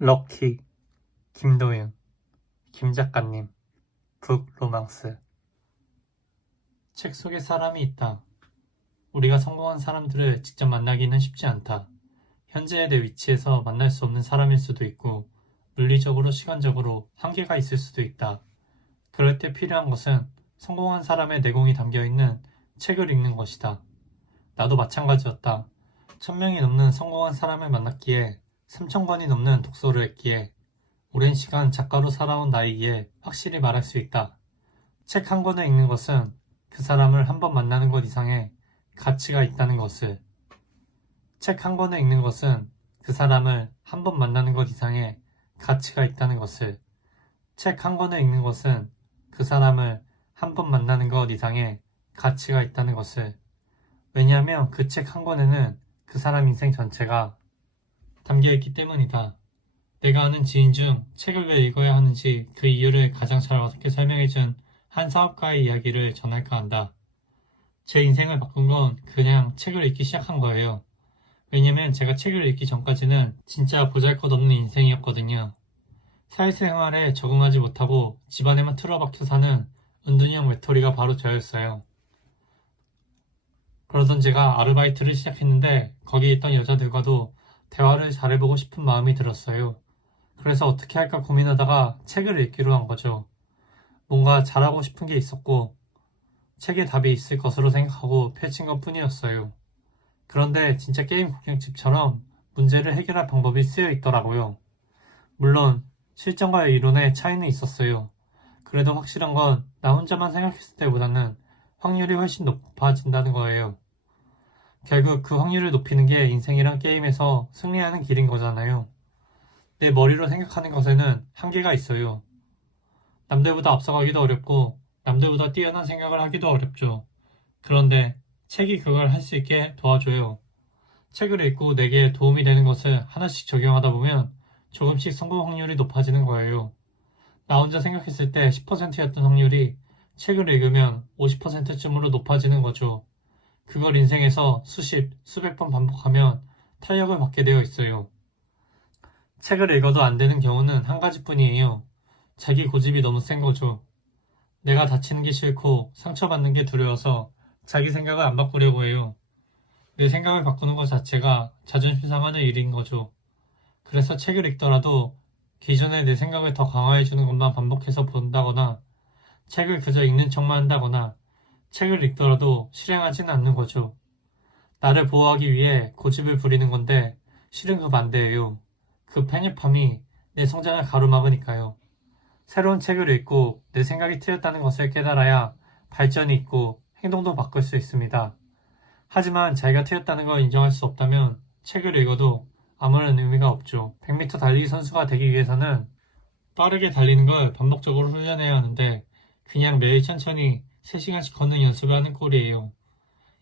럭키, 김도윤, 김 작가님, 북 로망스. 책 속에 사람이 있다. 우리가 성공한 사람들을 직접 만나기는 쉽지 않다. 현재의 내 위치에서 만날 수 없는 사람일 수도 있고, 물리적으로 시간적으로 한계가 있을 수도 있다. 그럴 때 필요한 것은 성공한 사람의 내공이 담겨있는 책을 읽는 것이다. 나도 마찬가지였다. 1000명이 넘는 성공한 사람을 만났기에 3000권이 넘는 독서를 했기에 오랜 시간 작가로 살아온 나이기에 확실히 말할 수 있다. 책 한 권을 읽는 것은 그 사람을 한 번 만나는 것 이상의 가치가 있다는 것을. 책 한 권을 읽는 것은 그 사람을 한 번 만나는 것 이상의 가치가 있다는 것을. 책 한 권을 읽는 것은 그 사람을 한 번 만나는 것 이상의 가치가 있다는 것을. 왜냐하면 그 책 한 권에는 그 사람 인생 전체가 담겨있기 때문이다. 내가 아는 지인 중 책을 왜 읽어야 하는지 그 이유를 가장 잘 어떻게 설명해준 한 사업가의 이야기를 전할까 한다. 제 인생을 바꾼 건 그냥 책을 읽기 시작한 거예요. 왜냐면 제가 책을 읽기 전까지는 진짜 보잘것없는 인생이었거든요. 사회생활에 적응하지 못하고 집안에만 틀어박혀 사는 은둔형 외톨이가 바로 저였어요. 그러던 제가 아르바이트를 시작했는데 거기에 있던 여자들과도 대화를 잘해보고 싶은 마음이 들었어요. 그래서 어떻게 할까 고민하다가 책을 읽기로 한 거죠. 뭔가 잘하고 싶은 게 있었고 책에 답이 있을 것으로 생각하고 펼친 것 뿐이었어요. 그런데 진짜 게임 국경집처럼 문제를 해결할 방법이 쓰여 있더라고요. 물론 실전과 이론의 차이는 있었어요. 그래도 확실한 건 나 혼자만 생각했을 때보다는 확률이 훨씬 높아진다는 거예요. 결국 그 확률을 높이는 게 인생이란 게임에서 승리하는 길인 거잖아요. 내 머리로 생각하는 것에는 한계가 있어요. 남들보다 앞서가기도 어렵고 남들보다 뛰어난 생각을 하기도 어렵죠. 그런데 책이 그걸 할 수 있게 도와줘요. 책을 읽고 내게 도움이 되는 것을 하나씩 적용하다 보면 조금씩 성공 확률이 높아지는 거예요. 나 혼자 생각했을 때 10%였던 확률이 책을 읽으면 50%쯤으로 높아지는 거죠. 그걸 인생에서 수십, 수백 번 반복하면 탄력을 받게 되어 있어요. 책을 읽어도 안 되는 경우는 한 가지뿐이에요. 자기 고집이 너무 센 거죠. 내가 다치는 게 싫고 상처받는 게 두려워서 자기 생각을 안 바꾸려고 해요. 내 생각을 바꾸는 것 자체가 자존심 상하는 일인 거죠. 그래서 책을 읽더라도 기존에 내 생각을 더 강화해주는 것만 반복해서 본다거나 책을 그저 읽는 척만 한다거나 책을 읽더라도 실행하지는 않는 거죠. 나를 보호하기 위해 고집을 부리는 건데 실은 그 반대예요. 그 편협함이 내 성장을 가로막으니까요. 새로운 책을 읽고 내 생각이 틀렸다는 것을 깨달아야 발전이 있고 행동도 바꿀 수 있습니다. 하지만 자기가 틀렸다는 걸 인정할 수 없다면 책을 읽어도 아무런 의미가 없죠. 100m 달리기 선수가 되기 위해서는 빠르게 달리는 걸 반복적으로 훈련해야 하는데 그냥 매일 천천히 3시간씩 걷는 연습을 하는 꼴이에요.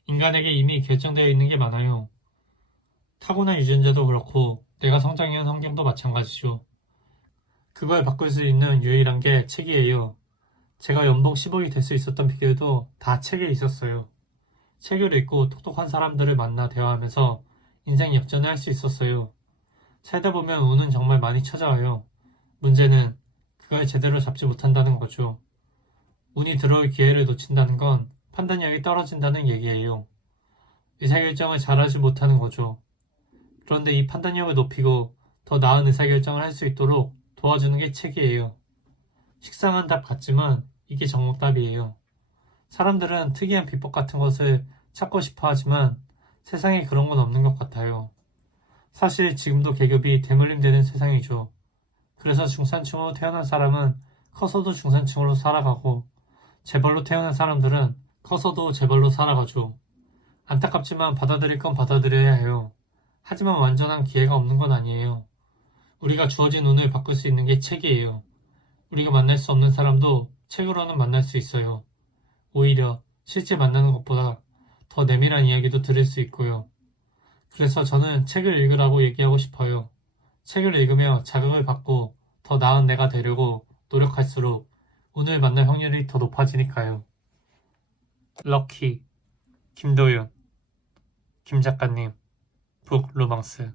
인간에게 이미 결정되어 있는 게 많아요. 타고난 유전자도 그렇고 내가 성장해온 환경도 마찬가지죠. 그걸 바꿀 수 있는 유일한 게 책이에요. 제가 연봉 10억이 될 수 있었던 비결도 다 책에 있었어요. 책을 읽고 똑똑한 사람들을 만나 대화하면서 인생 역전을 할 수 있었어요. 살다 보면 운은 정말 많이 찾아와요. 문제는 그걸 제대로 잡지 못한다는 거죠. 운이 들어올 기회를 놓친다는 건 판단력이 떨어진다는 얘기예요. 의사결정을 잘하지 못하는 거죠. 그런데 이 판단력을 높이고 더 나은 의사결정을 할 수 있도록 도와주는 게 책이에요. 식상한 답 같지만 이게 정답이에요. 사람들은 특이한 비법 같은 것을 찾고 싶어 하지만 세상에 그런 건 없는 것 같아요. 사실 지금도 계급이 대물림되는 세상이죠. 그래서 중산층으로 태어난 사람은 커서도 중산층으로 살아가고 재벌로 태어난 사람들은 커서도 재벌로 살아가죠. 안타깝지만 받아들일 건 받아들여야 해요. 하지만 완전한 기회가 없는 건 아니에요. 우리가 주어진 운을 바꿀 수 있는 게 책이에요. 우리가 만날 수 없는 사람도 책으로는 만날 수 있어요. 오히려 실제 만나는 것보다 더 내밀한 이야기도 들을 수 있고요. 그래서 저는 책을 읽으라고 얘기하고 싶어요. 책을 읽으며 자극을 받고 더 나은 내가 되려고 노력할수록 운을 만날 확률이 더 높아지니까요. 럭키, 김도윤, 김 작가님, 북 로망스.